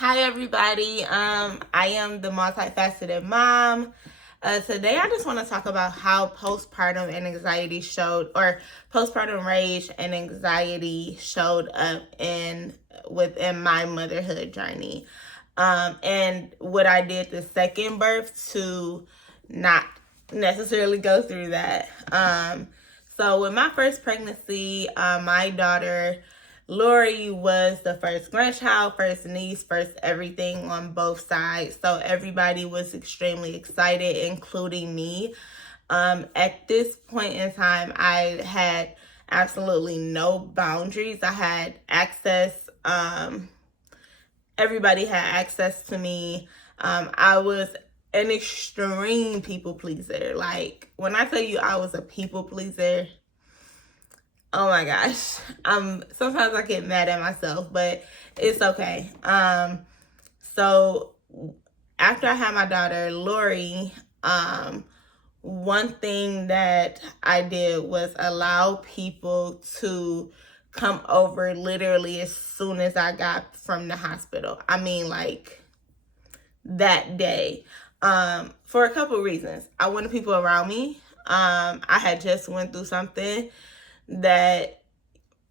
Hi everybody. I am the multifaceted mom. Today I just want to talk about how postpartum and anxiety showed, or postpartum rage and anxiety showed up within my motherhood journey. And what I did the second birth to not necessarily go through that. So with my first pregnancy, my daughter Lori was the first grandchild, first niece, first everything on both sides. So everybody was extremely excited, including me. At this point in time, I had absolutely no boundaries. I had access. Everybody had access to me. I was an extreme people pleaser. Like, when I tell you I was a people pleaser, oh my gosh. Sometimes I get mad at myself, but it's okay. So after I had my daughter, Lori, one thing that I did was allow people to come over literally as soon as I got from the hospital. I mean, like, that day. For a couple reasons. I wanted people around me. I had just went through something that,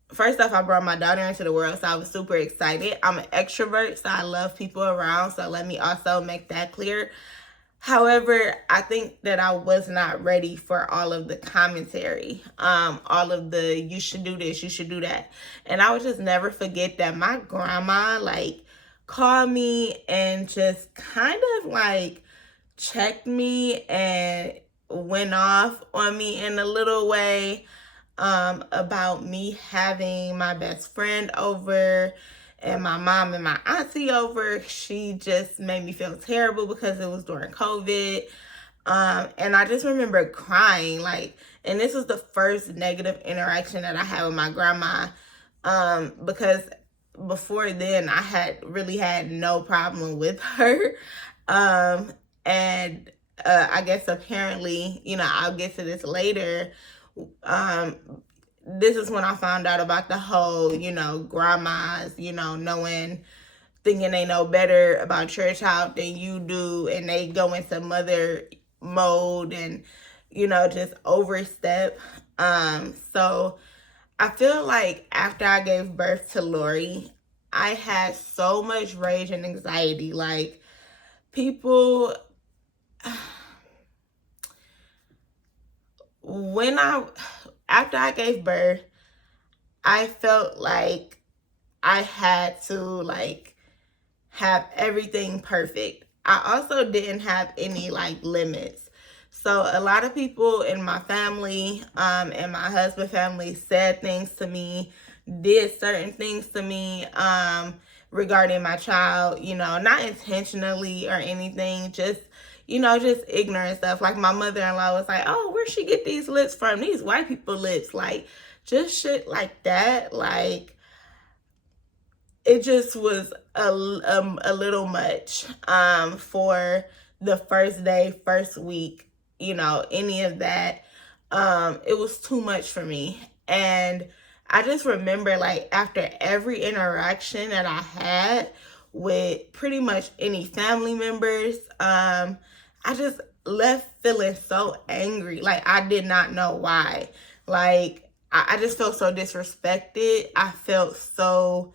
first off, I brought my daughter into the world, so I was super excited. I'm an extrovert, so I love people around, so let me also make that clear. However, I think that I was not ready for all of the commentary, all of the you should do this, you should do that. And I would just never forget that my grandma, like, called me and just kind of, like, checked me and went off on me in a little way. About me having my best friend over and my mom and my auntie over. She just made me feel terrible because it was during COVID. And I just remember crying, like, and this was the first negative interaction that I had with my grandma. Because before then I had really had no problem with her. And I guess apparently, I'll get to this later. This is when I found out about the whole, grandmas, thinking they know better about your child than you do, and they go into mother mode and, just overstep. So I feel like after I gave birth to Lori, I had so much rage and anxiety. Like, people, after I gave birth, I felt like I had to, like, have everything perfect. I also didn't have any, like, limits. So a lot of people in my family, and my husband's family said things to me, did certain things to me, regarding my child, not intentionally or anything, just ignorant stuff. Like, my mother-in-law was like, oh, where'd she get these lips from? These white people lips. Like, just shit like that. Like, it just was a little much for the first day, first week, any of that. It was too much for me. And I just remember, like, after every interaction that I had with pretty much any family members, I just left feeling so angry. Like, I did not know why. Like, I just felt so disrespected. I felt so,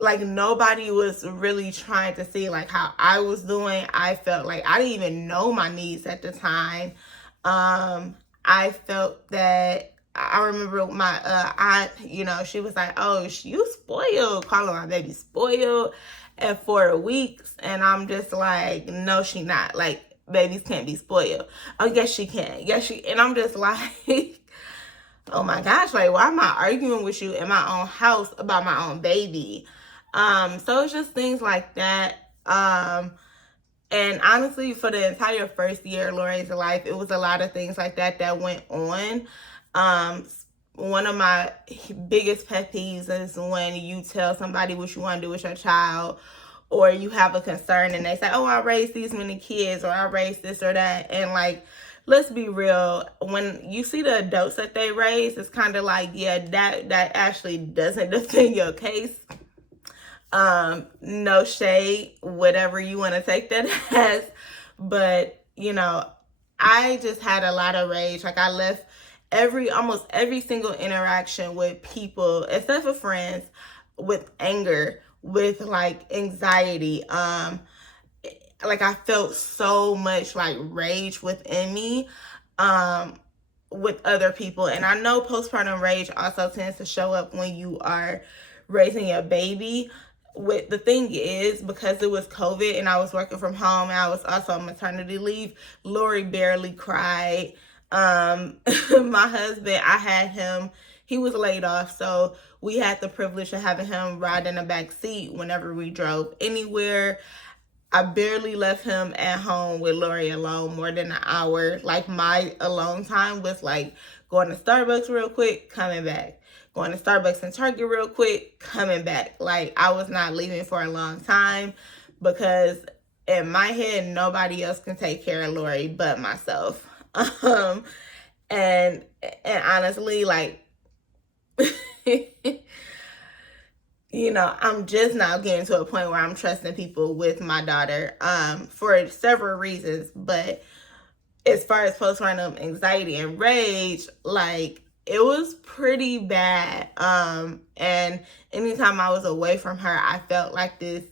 like, nobody was really trying to see, like, how I was doing. I felt like I didn't even know my needs at the time. I felt that, I remember my aunt, she was like, oh, you spoiled, calling my baby spoiled at 4 weeks. And I'm just like, no, she not. Like, babies can't be spoiled. Oh, yes, she can. Yes, and I'm just like, oh my gosh, like, why am I arguing with you in my own house about my own baby? So it's just things like that. And honestly, for the entire first year of Lori's life, it was a lot of things like that went on. One of my biggest pet peeves is when you tell somebody what you want to do with your child, or you have a concern and they say, oh, I raised these many kids, or I raised this or that. And, like, let's be real, when you see the adults that they raise, it's kind of like, yeah, that actually doesn't defend your case. No shade, whatever you want to take that as. But, I just had a lot of rage. Like, I left almost every single interaction with people, except for friends, with anger, with like anxiety. Like, I felt so much like rage within me. With other people. And I know postpartum rage also tends to show up when you are raising your baby. The thing is, because it was COVID and I was working from home and I was also on maternity leave, Lori barely cried. My husband, I had him, he was laid off, so we had the privilege of having him ride in the back seat whenever we drove anywhere. I barely left him at home with Lori alone more than an hour. Like, my alone time was like going to Starbucks real quick, coming back. Going to Starbucks and Target real quick, coming back. Like, I was not leaving for a long time because in my head, nobody else can take care of Lori but myself. And honestly, like, I'm just now getting to a point where I'm trusting people with my daughter, for several reasons. But as far as postpartum anxiety and rage, like, it was pretty bad. And anytime I was away from her, I felt like this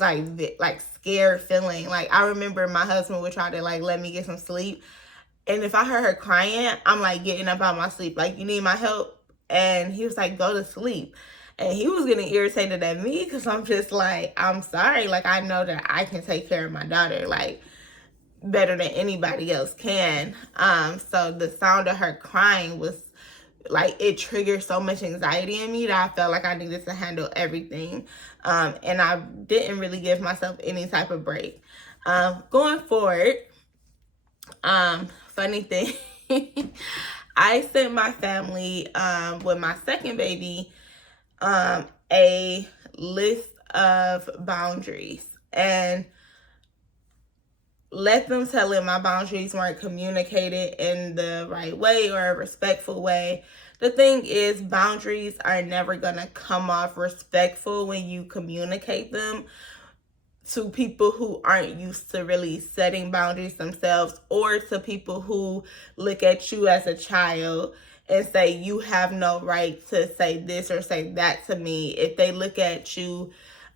like scared feeling. Like, I remember my husband would try to like let me get some sleep, and if I heard her crying, I'm like getting up out of my sleep, like, you need my help? And he was like, go to sleep. And he was getting irritated at me because I'm just like, I'm sorry. Like, I know that I can take care of my daughter, like, better than anybody else can. So the sound of her crying was like, it triggered so much anxiety in me that I felt like I needed to handle everything. And I didn't really give myself any type of break. Going forward, funny thing, I sent my family, with my second baby, a list of boundaries, and let them tell it my boundaries weren't communicated in the right way or a respectful way. The thing is, boundaries are never gonna come off respectful when you communicate them to people who aren't used to really setting boundaries themselves, or to people who look at you as a child and say you have no right to say this or say that to me. If they look at you,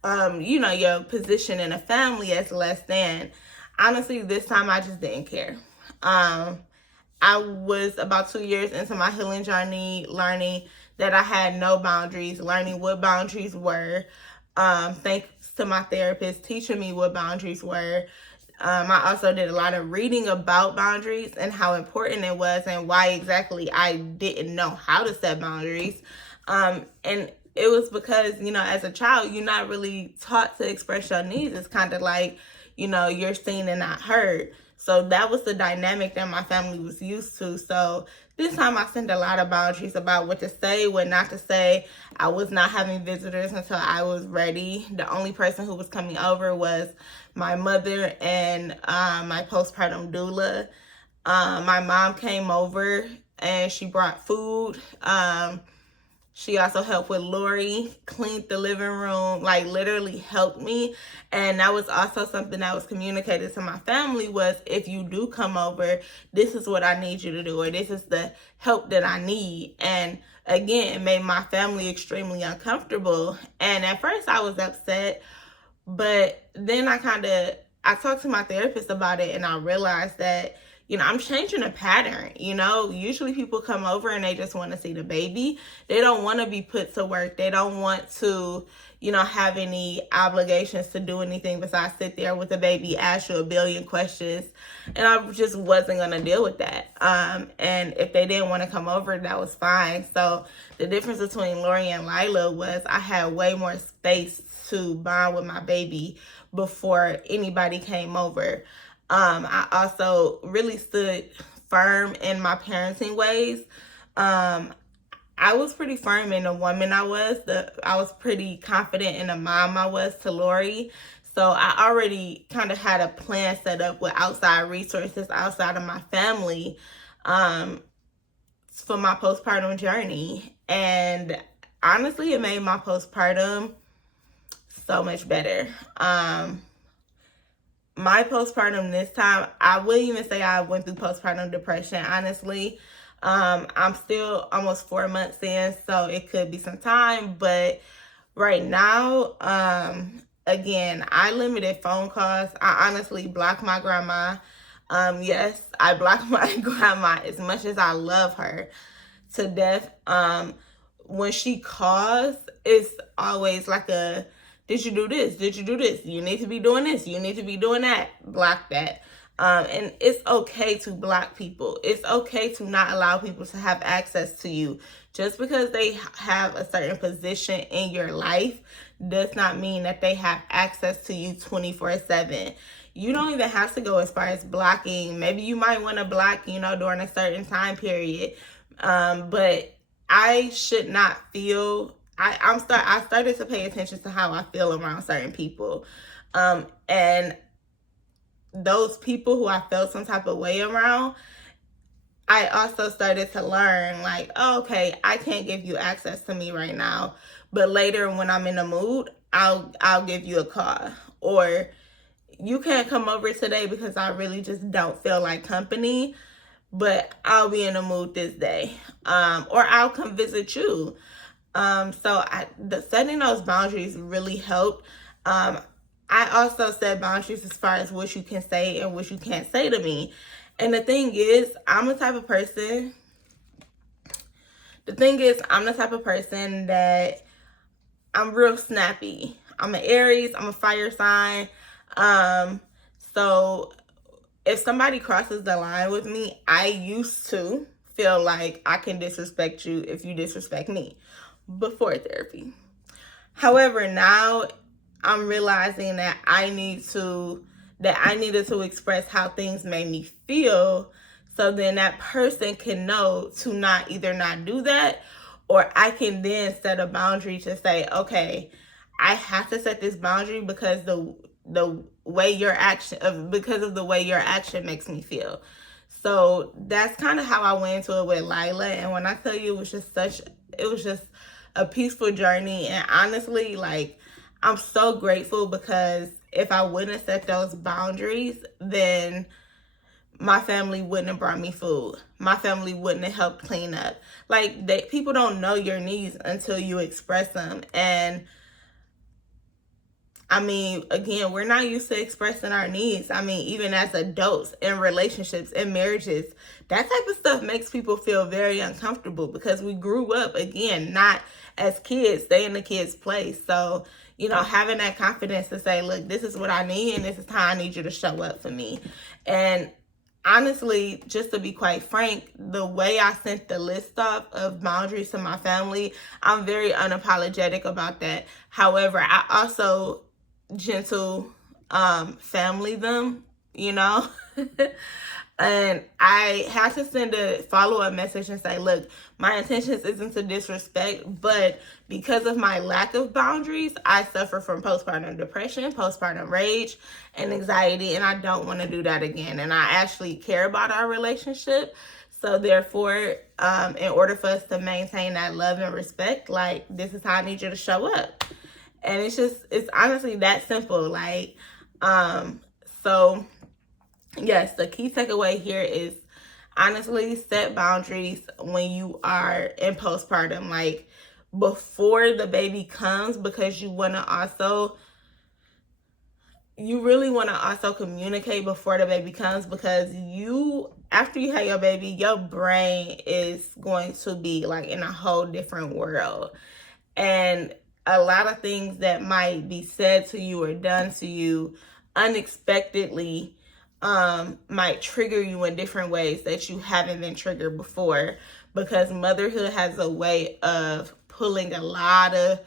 your position in a family as less than. Honestly, this time I just didn't care. I was about 2 years into my healing journey, learning that I had no boundaries, learning what boundaries were. Thanks to my therapist teaching me what boundaries were. I also did a lot of reading about boundaries and how important it was and why exactly I didn't know how to set boundaries. And it was because, as a child, you're not really taught to express your needs. It's kind of like, you're seen and not heard. So that was the dynamic that my family was used to. So this time I sent a lot of boundaries about what to say, what not to say. I was not having visitors until I was ready. The only person who was coming over was my mother and my postpartum doula. My mom came over and she brought food. She also helped with Lori, cleaned the living room, like literally helped me. And that was also something that was communicated to my family was, if you do come over, this is what I need you to do, or this is the help that I need. And again, it made my family extremely uncomfortable. And at first I was upset, but then I talked to my therapist about it, and I realized that, I'm changing a pattern. Usually people come over and they just want to see the baby. They don't want to be put to work. They don't want to, have any obligations to do anything besides sit there with the baby, ask you a billion questions. And I just wasn't going to deal with that. And if they didn't want to come over, that was fine. So the difference between Lori and Lila was I had way more space to bond with my baby before anybody came over. I also really stood firm in my parenting ways. I was pretty firm in the woman I was. I was pretty confident in the mom I was to Lori. So I already kind of had a plan set up with outside resources outside of my family, for my postpartum journey. And honestly, it made my postpartum so much better. My postpartum this time, I wouldn't even say I went through postpartum depression, honestly. I'm still almost 4 months in, so it could be some time, but right now, again, I limited phone calls. I honestly blocked my grandma. Yes, I blocked my grandma as much as I love her to death. When she calls, it's always like a, did you do this? Did you do this? You need to be doing this. You need to be doing that. Block that. And it's okay to block people. It's okay to not allow people to have access to you. Just because they have a certain position in your life does not mean that they have access to you 24/7. You don't even have to go as far as blocking. Maybe you might want to block, during a certain time period. But I should not feel, I started to pay attention to how I feel around certain people. And those people who I felt some type of way around, I also started to learn like, oh, okay, I can't give you access to me right now, but later when I'm in the mood, I'll give you a call. Or you can't come over today because I really just don't feel like company, but I'll be in the mood this day. Or I'll come visit you. Setting those boundaries really helped. I also set boundaries as far as what you can say and what you can't say to me. And the thing is, I'm the type of person that I'm real snappy. I'm an Aries, I'm a fire sign. So if somebody crosses the line with me, I used to feel like I can disrespect you if you disrespect me before therapy. However, now I'm realizing that I needed to express how things made me feel, so then that person can know to not do that, or I can then set a boundary to say, okay, I have to set this boundary because the way your action makes me feel. So that's kind of how I went into it with Lila. And when I tell you, it was just a peaceful journey. And honestly, like, I'm so grateful, because if I wouldn't have set those boundaries, then my family wouldn't have brought me food. My family wouldn't have helped clean up. Like, people don't know your needs until you express them. And I mean, again, we're not used to expressing our needs. I mean, even as adults in relationships, in marriages, that type of stuff makes people feel very uncomfortable, because we grew up, again, not as kids, stay in the kids' place. So, having that confidence to say, look, this is what I need, and this is how I need you to show up for me. And honestly, just to be quite frank, the way I sent the list off of boundaries to my family, I'm very unapologetic about that. However, I also gentle family them, and I had to send a follow-up message and say, look, my intentions isn't to disrespect, but because of my lack of boundaries, I suffer from postpartum depression, postpartum rage, and anxiety, and I don't want to do that again. And I actually care about our relationship. So therefore, in order for us to maintain that love and respect, like, this is how I need you to show up. And it's honestly that simple. Like, so yes, the key takeaway here is, honestly, set boundaries when you are in postpartum, like before the baby comes, because you really want to also communicate before the baby comes, because after you have your baby, your brain is going to be like in a whole different world. And a lot of things that might be said to you or done to you unexpectedly might trigger you in different ways that you haven't been triggered before, because motherhood has a way of pulling a lot of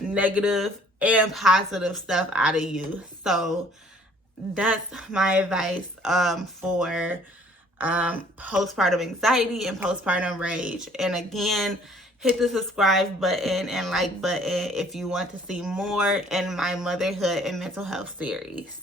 negative and positive stuff out of you. So that's my advice for postpartum anxiety and postpartum rage. And again, hit the subscribe button and like button if you want to see more in my motherhood and mental health series.